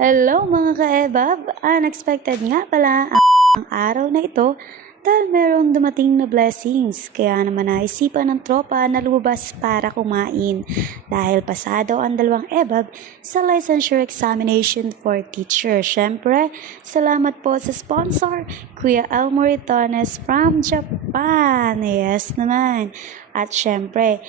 Hello mga ka-ebab! Unexpected nga pala ang araw na ito dahil merong dumating na blessings. Kaya naman naisipan ng tropa na lumabas para kumain dahil pasado ang dalawang ebab sa licensure examination for teacher. Syempre, salamat po sa sponsor, Kuya Elmo Ritones from Japan. Yes naman. At syempre,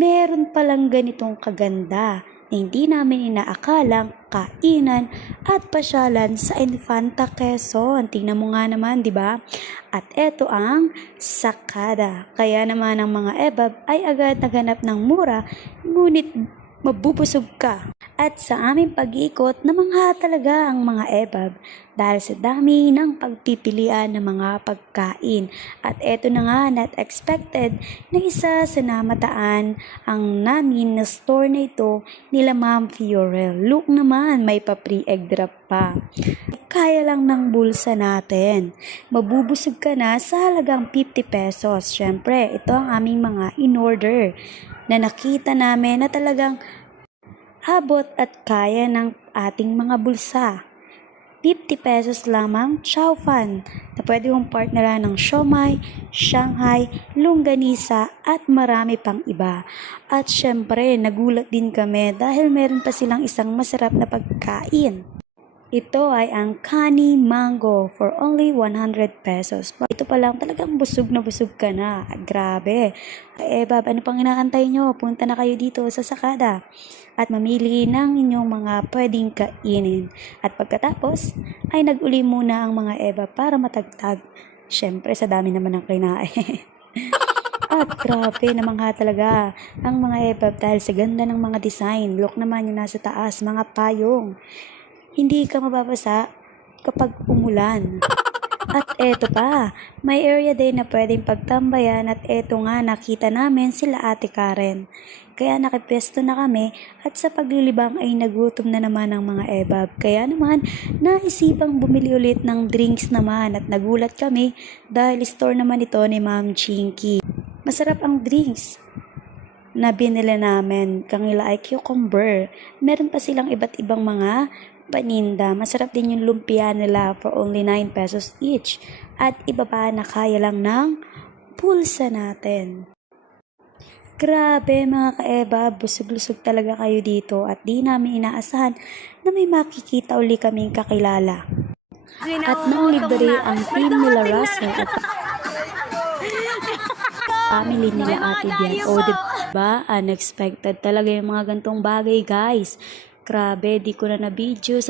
meron palang ganitong kaganda na hindi namin inaakalang kainan at pasyalan sa Infanta Quezon. Tingnan mo nga naman, di ba? At eto ang sakada. Kaya naman ang mga ebab ay agad naganap ng mura, ngunit mabubusog ka. At sa aming pag-iikot, namangha talaga ang mga ebab dahil sa dami ng pagpipilian ng mga pagkain. At eto na nga, not expected, na isa sa namataan ang namin na store na ito nila Ma'am Fiorel. Look naman, may pa-pre-egg drop pa. Kaya lang ng bulsa natin. Mabubusog ka na sa halagang 50 pesos. Syempre, ito ang aming mga in-order na nakita namin na talagang abot at kaya ng ating mga bulsa. 50 pesos lamang chow fan na pwede mong partneran ng siomai, Shanghai, longganisa at marami pang iba. At syempre, nagulat din kami dahil meron pa silang isang masarap na pagkain. Ito ay ang Kani Mango for only 100 pesos. Ito pa lang talagang busog na busog ka na. Grabe. Bab, ano pang inaantay nyo? Punta na kayo dito sa Sakada at mamili ng inyong mga pwedeng kainin. At pagkatapos, ay nag-uli muna ang mga eba para matagtag. Syempre, sa dami naman ng kinain. At grabe namangha talaga ang mga ebab dahil sa ganda ng mga design. Look naman yung nasa taas, mga payong. Hindi ka mababasa kapag umulan. At eto pa, may area din na pwedeng pagtambayan at eto nga nakita namin sila Ate Karen. Kaya nakipwesto na kami at sa paglilibang ay nagutom na naman ang mga ebab. Kaya naman naisipang bumili ulit ng drinks naman at nagulat kami dahil store naman ito ni Ma'am Chinky. Masarap ang drinks na binili namin, kangila ay cucumber. Meron pa silang iba't ibang mga paninda. Masarap din yung lumpia nila for only 9 pesos each. At iba pa na kaya lang ng pulsa natin. Grabe mga ka-eba, busog-lusog talaga kayo dito at di namin inaasahan na may makikita uli kaming kakilala. At nang libre ang team nila Russell at family nila Ate Bian. O diba, unexpected talaga yung mga gantong bagay guys. Grabe, di ko na na-video.